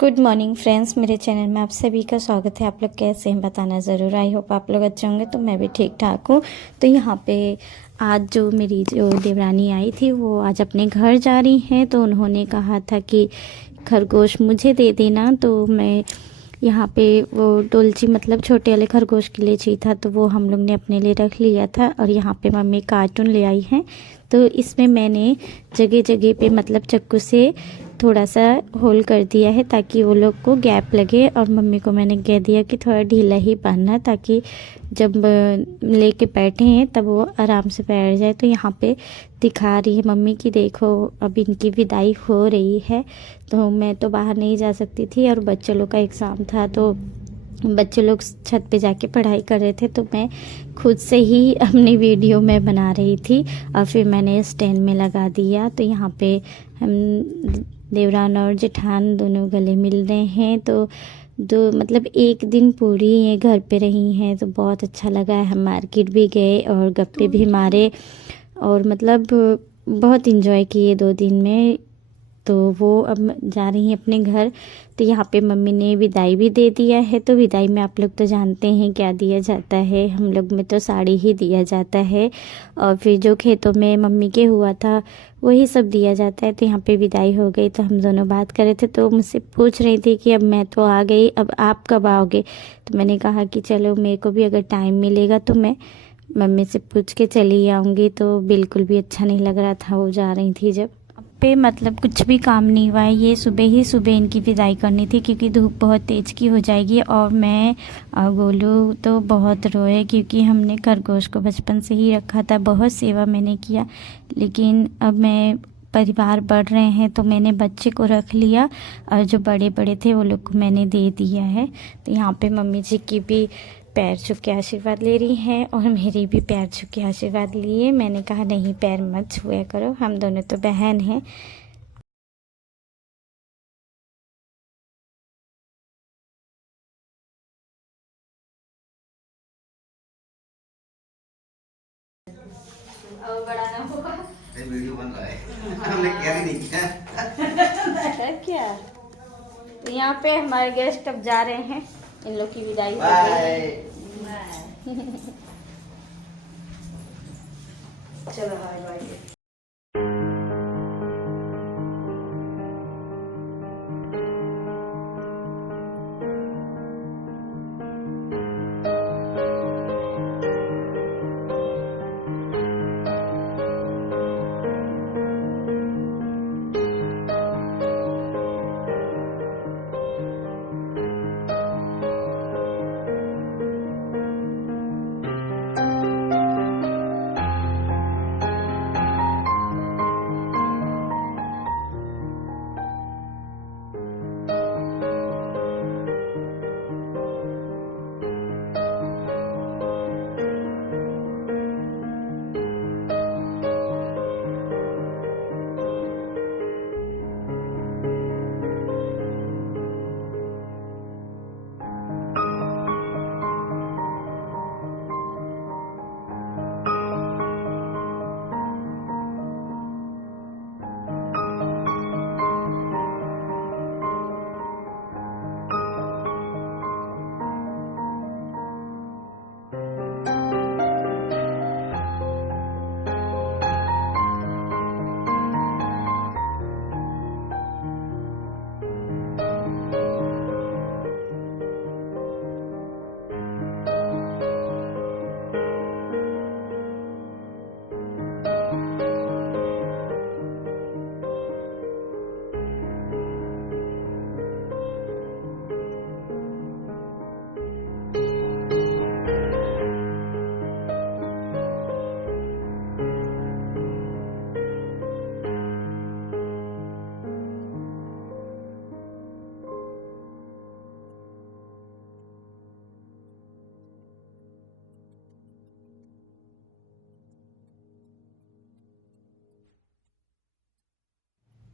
Good morning friends, मेरे channel में आप सभी का स्वागत है। आप लोग कैसे हैं बताना ज़रूर। आई होप आप लोग अच्छे होंगे। तो मैं भी ठीक ठाक हूँ। तो यहाँ पे आज जो मेरी जो देवरानी आई थी वो आज अपने घर जा रही हैं। तो उन्होंने कहा था कि खरगोश मुझे दे देना। तो मैं यहाँ पे वो डोलची मतलब छोटे वाले खरगोश के लिए चाहिए था, तो वो हम लोग ने अपने लिए रख लिया था। और यहाँ पे मम्मी कार्टून ले आई हैं। तो इसमें मैंने जगह जगह पे मतलब चाकू से थोड़ा सा होल कर दिया है ताकि वो लोग को गैप लगे। और मम्मी को मैंने कह दिया कि थोड़ा ढीला ही बांधना ताकि जब लेके बैठे हैं तब वो आराम से बैठ जाए। तो यहाँ पे दिखा रही है मम्मी कि देखो अब इनकी विदाई हो रही है। तो मैं तो बाहर नहीं जा सकती थी और बच्चों लोग का एग्ज़ाम था, तो बच्चे लोग छत पे जाके पढ़ाई कर रहे थे। तो मैं खुद से ही अपनी वीडियो में बना रही थी और फिर मैंने स्टैंड में लगा दिया। तो यहाँ पे हम देवरान और जेठान दोनों गले मिल रहे हैं। तो दो मतलब एक दिन पूरी ये घर पे रही हैं तो बहुत अच्छा लगा है। हम मार्केट भी गए और गप्पे भी मारे और मतलब बहुत इन्जॉय किए 2 दिन में। तो वो अब जा रही हैं अपने घर। तो यहाँ पे मम्मी ने विदाई भी दे दिया है। तो विदाई में आप लोग तो जानते हैं क्या दिया जाता है। हम लोग में तो साड़ी ही दिया जाता है और फिर जो खेतों में मम्मी के हुआ था वही सब दिया जाता है। तो यहाँ पे विदाई हो गई तो हम दोनों बात कर रहे थे। तो मुझसे पूछ रही थी कि अब मैं तो आ गई, अब आप कब आओगे। तो मैंने कहा कि चलो मेरे को भी अगर टाइम मिलेगा तो मैं मम्मी से पूछ के चली आऊँगी। तो बिल्कुल भी अच्छा नहीं लग रहा था वो जा रही थी जब पे मतलब कुछ भी काम नहीं हुआ है। ये सुबह ही सुबह इनकी विदाई करनी थी क्योंकि धूप बहुत तेज़ की हो जाएगी। और मैं और गोलू तो बहुत रोए क्योंकि हमने खरगोश को बचपन से ही रखा था, बहुत सेवा मैंने किया। लेकिन अब मैं परिवार बढ़ रहे हैं तो मैंने बच्चे को रख लिया और जो बड़े बड़े थे वो लोग को मैंने दे दिया है। तो यहाँ पे मम्मी जी की भी पैर छू के आशीर्वाद ले रही हैं और मेरी भी पैर छू के आशीर्वाद लिए। मैंने कहा नहीं पैर मत छुआ करो, हम दोनों तो बहन हैं। और बड़ा ना होगा। वीडियो बन रहा है। हमने क्या नहीं किया। क्या तो यहाँ पे हमारे गेस्ट अब जा रहे हैं, इन लोग की विदाई हो गई। चलो बाय बाय।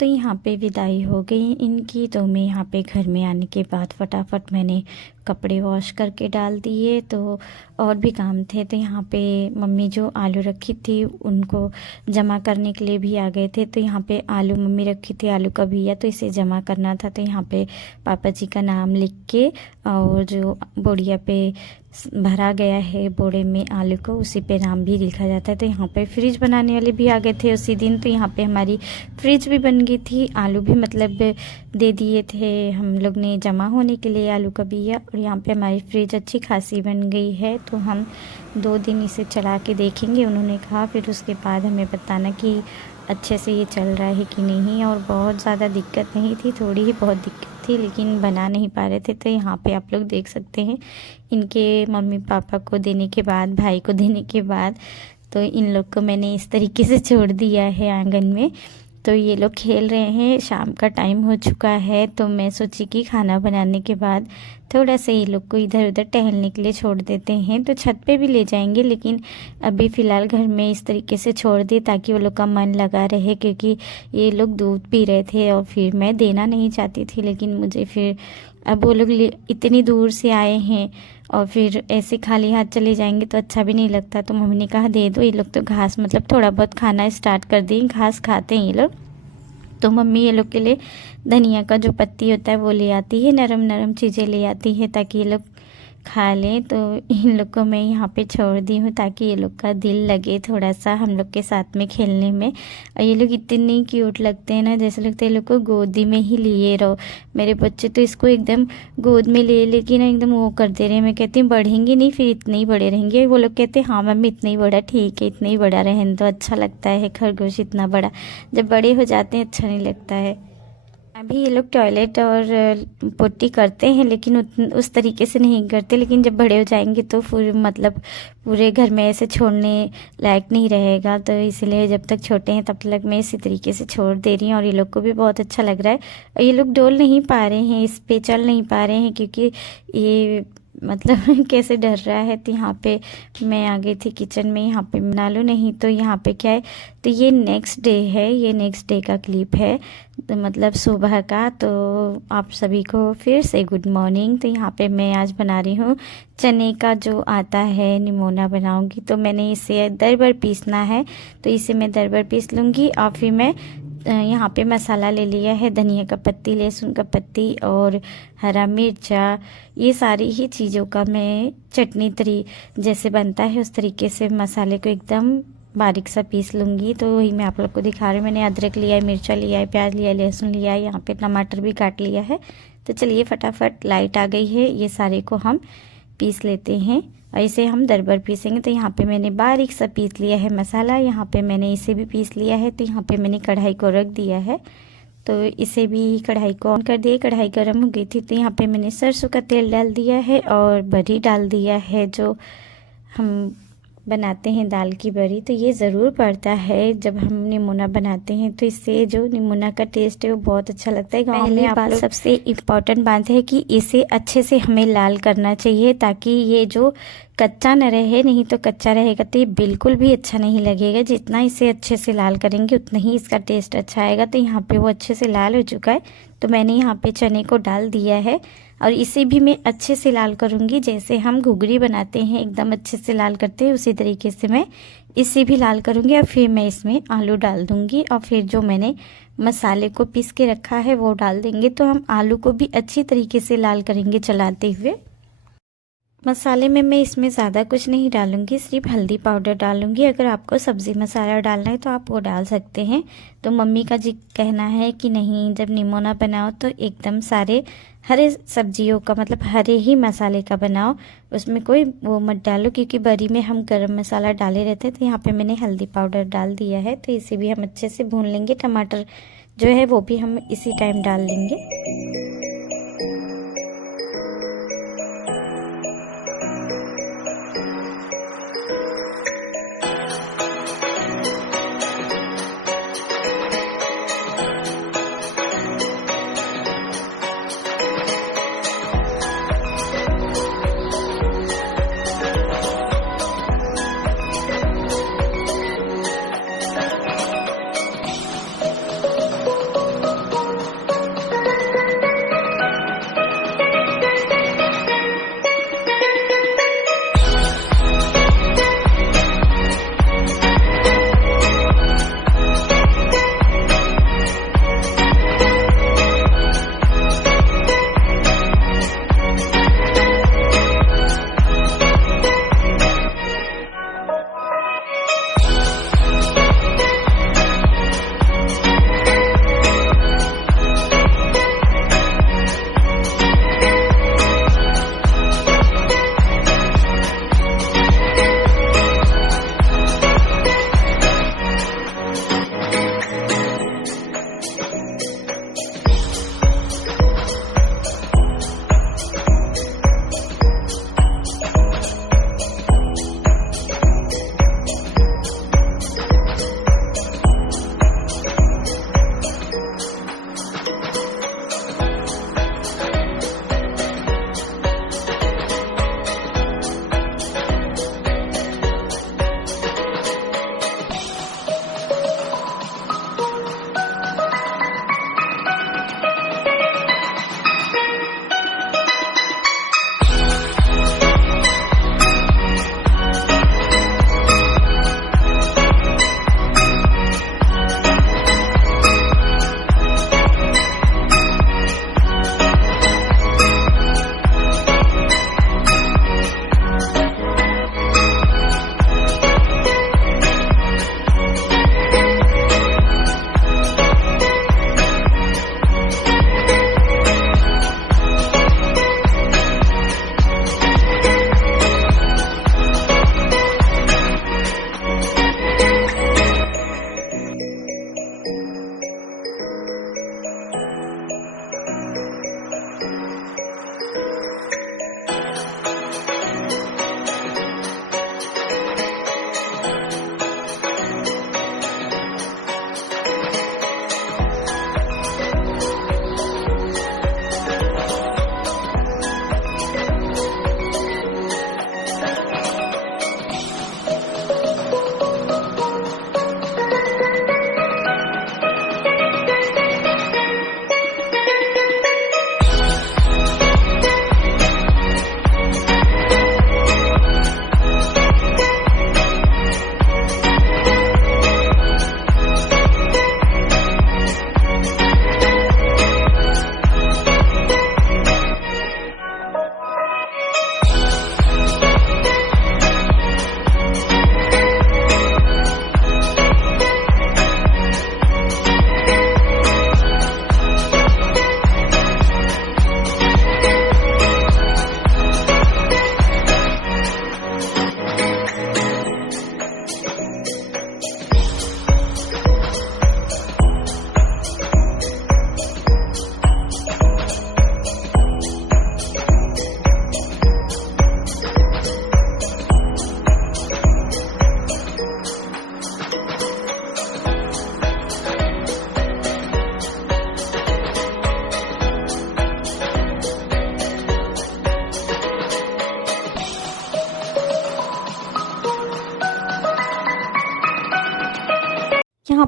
तो यहाँ पे विदाई हो गई इनकी। तो मैं यहाँ पे घर में आने के बाद फटाफट मैंने कपड़े वॉश करके डाल दिए। तो और भी काम थे, तो यहाँ पे मम्मी जो आलू रखी थी उनको जमा करने के लिए भी आ गए थे। तो यहाँ पे आलू मम्मी रखी थी, आलू का बिया, तो इसे जमा करना था। तो यहाँ पे पापा जी का नाम लिख के और जो बोड़िया पे भरा गया है बोड़े में आलू को, उसी पे नाम भी लिखा जाता है। तो यहाँ पे फ्रिज बनाने वाले भी आ गए थे उसी दिन। तो यहाँ पे हमारी फ्रिज भी बन गई थी, आलू भी मतलब दे दिए थे हम लोग ने जमा होने के लिए आलू का बिया। और यहाँ पे हमारी फ्रिज अच्छी खासी बन गई है। तो हम 2 दिन इसे चला के देखेंगे, उन्होंने कहा, फिर उसके बाद हमें बताना कि अच्छे से ये चल रहा है कि नहीं। और बहुत ज़्यादा दिक्कत नहीं थी, थोड़ी ही बहुत दिक्कत थी, लेकिन बना नहीं पा रहे थे। तो यहाँ पे आप लोग देख सकते हैं इनके मम्मी पापा को देने के बाद, भाई को देने के बाद, तो इन लोग को मैंने इस तरीके से छोड़ दिया है आंगन में। तो ये लोग खेल रहे हैं, शाम का टाइम हो चुका है। तो मैं सोची कि खाना बनाने के बाद थोड़ा सा ये लोग को इधर उधर टहलने के लिए छोड़ देते हैं। तो छत पे भी ले जाएंगे, लेकिन अभी फ़िलहाल घर में इस तरीके से छोड़ दिए ताकि वो लोग का मन लगा रहे, क्योंकि ये लोग दूध पी रहे थे और फिर मैं देना नहीं चाहती थी। लेकिन मुझे फिर अब वो लोग इतनी दूर से आए हैं और फिर ऐसे खाली हाथ चले जाएंगे तो अच्छा भी नहीं लगता। तो मम्मी ने कहा दे दो, ये लोग तो घास मतलब थोड़ा बहुत खाना स्टार्ट कर दें, घास खाते हैं ये लोग। तो मम्मी ये लोग के लिए धनिया का जो पत्ती होता है वो ले आती है, नरम नरम चीज़ें ले आती है ताकि ये लोग खा लें। तो इन लोग को मैं यहाँ पे छोड़ दी हूँ ताकि ये लोग का दिल लगे थोड़ा सा हम लोग के साथ में खेलने में। और ये लोग इतने क्यूट लगते हैं ना, जैसे लगता है ये लोग को गोदी में ही लिए रहो। मेरे बच्चे तो इसको एकदम गोद में ले लेके ना एकदम वो कर दे रहे हैं। मैं कहती हूँ बढ़ेंगे नहीं, फिर इतने ही बड़े रहेंगे। वो लोग कहते हैं हाँ मम्मी इतना ही बड़ा ठीक है, इतना ही बड़ा रहने तो अच्छा लगता है खरगोश इतना बड़ा। जब बड़े हो जाते हैं अच्छा नहीं लगता है। अभी ये लोग टॉयलेट और पोटी करते हैं, लेकिन उस तरीके से नहीं करते। लेकिन जब बड़े हो जाएंगे तो फिर मतलब पूरे घर में ऐसे छोड़ने लायक नहीं रहेगा। तो इसलिए जब तक छोटे हैं तब तक मैं इसी तरीके से छोड़ दे रही हूँ। और ये लोग को भी बहुत अच्छा लग रहा है। और ये लोग डोल नहीं पा रहे हैं, इस पे चल नहीं पा रहे हैं, क्योंकि ये मतलब कैसे डर रहा है। तो यहाँ पे मैं आ गई थी किचन में, यहाँ पे बना लो नहीं। तो यहाँ पे क्या है, तो ये नेक्स्ट डे है, ये नेक्स्ट डे का क्लिप है, तो मतलब सुबह का। तो आप सभी को फिर से गुड मॉर्निंग। तो यहाँ पे मैं आज बना रही हूँ चने का जो आता है निमोना बनाऊँगी। तो मैंने इसे दरबर पीसना है, तो इसे मैं दरबर पीस लूँगी। और फिर मैं यहाँ पे मसाला ले लिया है, धनिया का पत्ती, लहसुन का पत्ती और हरा मिर्चा, ये सारी ही चीज़ों का मैं चटनी जैसे बनता है उस तरीके से मसाले को एकदम बारीक सा पीस लूँगी। तो वही मैं आप लोग को दिखा रही हूँ। मैंने अदरक लिया है, मिर्चा लिया है, प्याज लिया है, लहसुन लिया है, यहाँ पे टमाटर भी काट लिया है। तो चलिए फटाफट लाइट आ गई है, ये सारे को हम पीस लेते हैं और इसे हम दरबर पीसेंगे। तो यहाँ पे मैंने बारीक सा पीस लिया है मसाला, यहाँ पे मैंने इसे भी पीस लिया है। तो यहाँ पे मैंने कढ़ाई को रख दिया है, तो इसे भी कढ़ाई को ऑन कर दिया। कढ़ाई गर्म हो गई थी, तो यहाँ पे मैंने सरसों का तेल डाल दिया है और बड़ी डाल दिया है, जो हम बनाते हैं दाल की बड़ी। तो ये ज़रूर पड़ता है जब हम निमोना बनाते हैं, तो इससे जो निमोना का टेस्ट है वो बहुत अच्छा लगता है। पहले बात सबसे इम्पॉर्टेंट बात है कि इसे अच्छे से हमें लाल करना चाहिए, ताकि ये जो कच्चा न रहे, नहीं तो कच्चा रहेगा तो ये बिल्कुल भी अच्छा नहीं लगेगा। जितना इसे अच्छे से लाल करेंगे उतना ही इसका टेस्ट अच्छा आएगा। तो यहाँ पे वो अच्छे से लाल हो चुका है, तो मैंने यहाँ पे चने को डाल दिया है और इसे भी मैं अच्छे से लाल करूँगी। जैसे हम घुघरी बनाते हैं एकदम अच्छे से लाल करते हैं, उसी तरीके से मैं इसे भी लाल करूँगी। और फिर मैं इसमें आलू डाल दूँगी और फिर जो मैंने मसाले को पीस के रखा है वो डाल देंगे। तो हम आलू को भी अच्छी तरीके से लाल करेंगे चलाते हुए। मसाले में मैं इसमें ज़्यादा कुछ नहीं डालूंगी, सिर्फ हल्दी पाउडर डालूंगी। अगर आपको सब्ज़ी मसाला डालना है तो आप वो डाल सकते हैं। तो मम्मी का जी कहना है कि नहीं, जब निमोना बनाओ तो एकदम सारे हरे सब्जियों का मतलब हरे ही मसाले का बनाओ, उसमें कोई वो मत डालो, क्योंकि बरी में हम गरम मसाला डाले रहते हैं। तो यहाँ पे मैंने हल्दी पाउडर डाल दिया है, तो इसे भी हम अच्छे से भून लेंगे। टमाटर जो है वो भी हम इसी टाइम डाल लेंगे।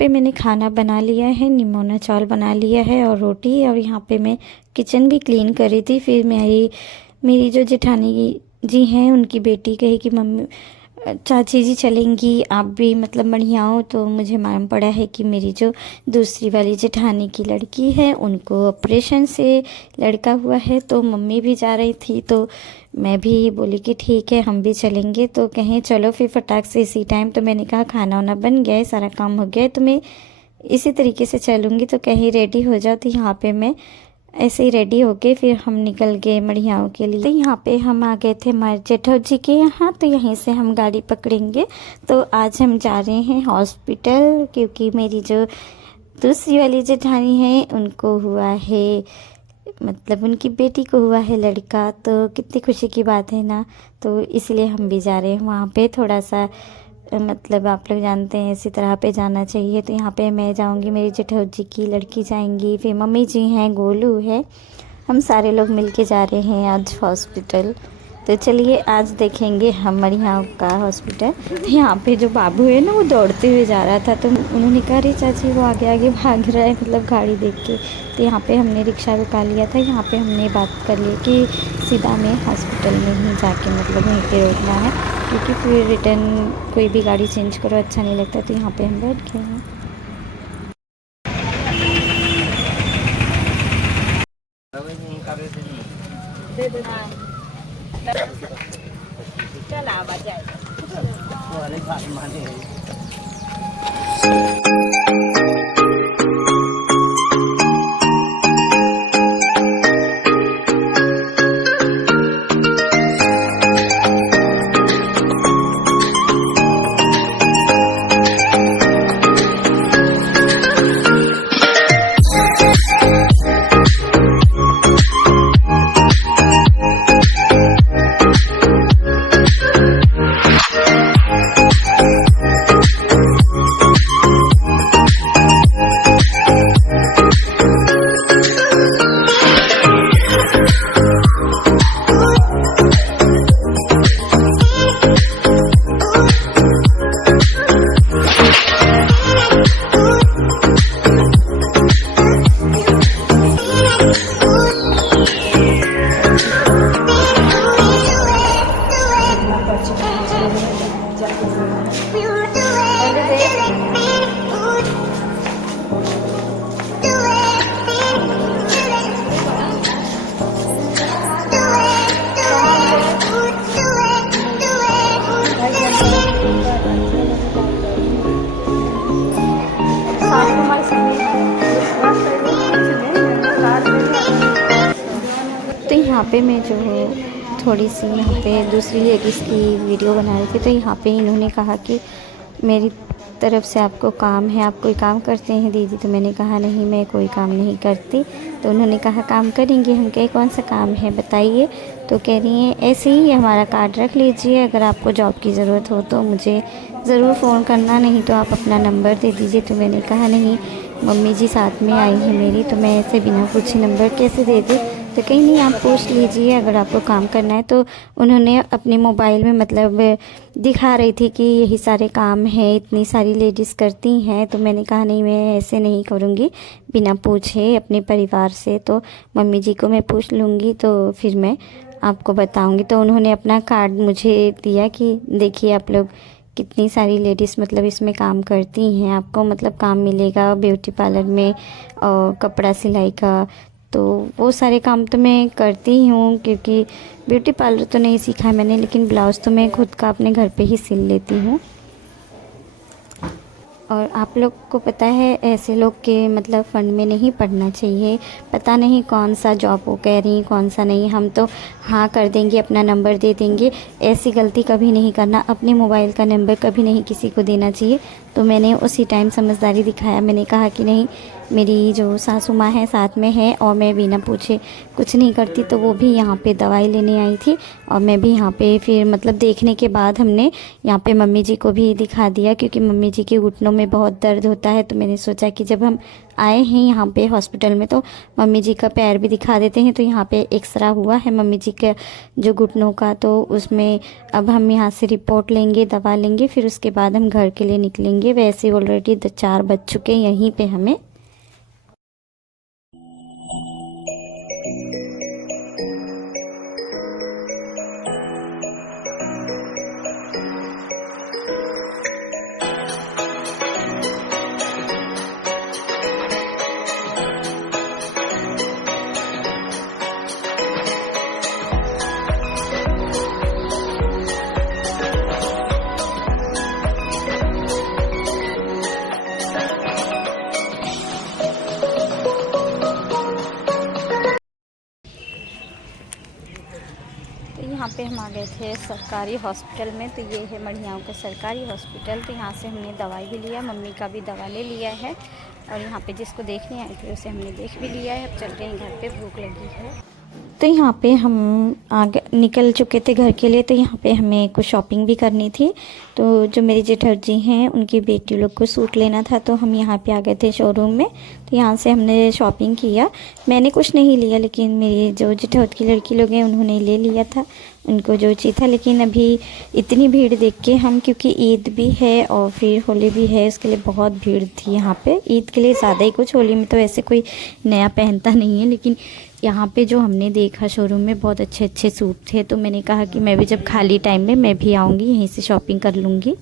पे मैंने खाना बना लिया है, निमोना चावल बना लिया है और रोटी। और यहाँ पे मैं किचन भी क्लीन कर रही थी। फिर मेरी जो जेठानी जी हैं उनकी बेटी कही कि मम्मी चाची जी चलेंगी, आप भी मतलब बढ़िया हो। तो मुझे मालूम पड़ा है कि मेरी जो दूसरी वाली जेठानी की लड़की है उनको ऑपरेशन से लड़का हुआ है, तो मम्मी भी जा रही थी। तो मैं भी बोली कि ठीक है हम भी चलेंगे। तो कहें चलो फिर फटाक से इसी टाइम। तो मैंने कहा खाना वाना बन गया है, सारा काम हो गया है, तो मैं इसी तरीके से चलूँगी। तो कहीं रेडी हो जाओ। तो यहाँ पे मैं ऐसे ही रेडी होके फिर हम निकल गए मढ़ियाओं के लिए। तो यहाँ पे हम आ गए थे हमारे जेठा जी के यहाँ। तो यहीं से हम गाड़ी पकड़ेंगे। तो आज हम जा रहे हैं हॉस्पिटल, क्योंकि मेरी जो दूसरी वाली जेठानी है उनको हुआ है, मतलब उनकी बेटी को हुआ है लड़का। तो कितनी खुशी की बात है ना। तो इसलिए हम भी जा रहे हैं वहाँ पे। थोड़ा सा मतलब आप लोग जानते हैं इसी तरह पे जाना चाहिए। तो यहाँ पे मैं जाऊँगी, मेरी जेठा जी की लड़की जाएंगी, फिर मम्मी जी हैं, गोलू है, हम सारे लोग मिल के जा रहे हैं आज हॉस्पिटल। तो चलिए आज देखेंगे हमारे यहाँ का हॉस्पिटल। तो यहाँ पे जो बाबू है ना वो दौड़ते हुए जा रहा था। तो उन्होंने कहा अरे चाची वो आगे आगे भाग रहा है, मतलब गाड़ी देख के। तो यहाँ पे हमने रिक्शा रुका लिया था। यहाँ पे हमने बात कर ली कि सीधा में हॉस्पिटल में ही जाके मतलब वहीं पे रोकना है, क्योंकि फिर रिटर्न कोई भी गाड़ी चेंज करो अच्छा नहीं लगता। तो यहाँ पे हम बैठ गए हैं। तो यहाँ पे मैं जो है थोड़ी सी यहाँ पे दूसरी लेडीज़ की वीडियो बना रही थी। तो यहाँ पे इन्होंने कहा कि मेरी तरफ से आपको काम है, आप कोई काम करते हैं दीदी? तो मैंने कहा नहीं मैं कोई काम नहीं करती। तो उन्होंने कहा काम करेंगे। हम कहे कौन सा काम है बताइए? तो कह रही हैं ऐसे ही हमारा कार्ड रख लीजिए, अगर आपको जॉब की ज़रूरत हो तो मुझे ज़रूर फ़ोन करना, नहीं तो आप अपना नंबर दे दीजिए। तो मैंने कहा नहीं मम्मी जी साथ में आई है मेरी, तो मैं ऐसे बिना पूछे नंबर कैसे दे दूँ? तो कहीं नहीं आप पूछ लीजिए अगर आपको काम करना है। तो उन्होंने अपने मोबाइल में मतलब दिखा रही थी कि यही सारे काम हैं, इतनी सारी लेडीज़ करती हैं। तो मैंने कहा नहीं मैं ऐसे नहीं करूँगी बिना पूछे अपने परिवार से, तो मम्मी जी को मैं पूछ लूँगी तो फिर मैं आपको बताऊँगी। तो उन्होंने अपना कार्ड मुझे दिया कि देखिए आप लोग कितनी सारी लेडीज़ मतलब इसमें काम करती हैं, आपको मतलब काम मिलेगा ब्यूटी पार्लर में और कपड़ा सिलाई का। तो वो सारे काम तो मैं करती ही हूँ, क्योंकि ब्यूटी पार्लर तो नहीं सीखा है मैंने, लेकिन ब्लाउज़ तो मैं खुद का अपने घर पे ही सिल लेती हूँ। और आप लोग को पता है ऐसे लोग के मतलब फ़ंड में नहीं पड़ना चाहिए। पता नहीं कौन सा जॉब वो कह रही कौन सा नहीं, हम तो हाँ कर देंगे, अपना नंबर दे देंगे। ऐसी गलती कभी नहीं करना, अपने मोबाइल का नंबर कभी नहीं किसी को देना चाहिए। तो मैंने उसी टाइम समझदारी दिखाया, मैंने कहा कि नहीं मेरी जो सासू माँ है साथ में है और मैं बिना पूछे कुछ नहीं करती। तो वो भी यहाँ पे दवाई लेने आई थी और मैं भी यहाँ पे फिर मतलब देखने के बाद हमने यहाँ पे मम्मी जी को भी दिखा दिया, क्योंकि मम्मी जी के घुटनों में बहुत दर्द होता है। तो मैंने सोचा कि जब हम आए हैं यहाँ पे हॉस्पिटल में, तो मम्मी जी का पैर भी दिखा देते हैं। तो यहाँ पे एक्सरा हुआ है मम्मी जी के जो घुटनों का, तो उसमें अब हम यहाँ से रिपोर्ट लेंगे, दवा लेंगे, फिर उसके बाद हम घर के लिए निकलेंगे। वैसे ऑलरेडी 4 बज चुके हैं यहीं पे हमें। तो यहाँ पे हम आ गए थे सरकारी हॉस्पिटल में। तो ये है मढ़ियाओं का सरकारी हॉस्पिटल। तो यहाँ से हमने दवाई भी लिया, मम्मी का भी दवा ले लिया है, और यहाँ पे जिसको देखने आए थे उसे हमने देख भी लिया है। अब चल रहे हैं घर पे, भूख लगी है। तो यहाँ पे हम आगे निकल चुके थे घर के लिए। तो यहाँ पे हमें कुछ शॉपिंग भी करनी थी। तो जो मेरे जेठर जी हैं उनकी बेटी लोग को सूट लेना था, तो हम यहाँ पे आ गए थे शोरूम में। तो यहाँ से हमने शॉपिंग किया। मैंने कुछ नहीं लिया, लेकिन मेरी जो जेठर की लड़की लोग हैं उन्होंने ले लिया था, उनको जो चाहिए था। लेकिन अभी इतनी भीड़ देख के हम, क्योंकि ईद भी है और फिर होली भी है, उसके लिए बहुत भीड़ थी यहाँ पे। ईद के लिए ज़्यादा ही कुछ, होली में तो ऐसे कोई नया पहनता नहीं है। लेकिन यहाँ पे जो हमने देखा शोरूम में बहुत अच्छे अच्छे सूट थे, तो मैंने कहा कि मैं भी जब खाली टाइम में मैं भी आऊँगी, यहीं से शॉपिंग कर लूँगी।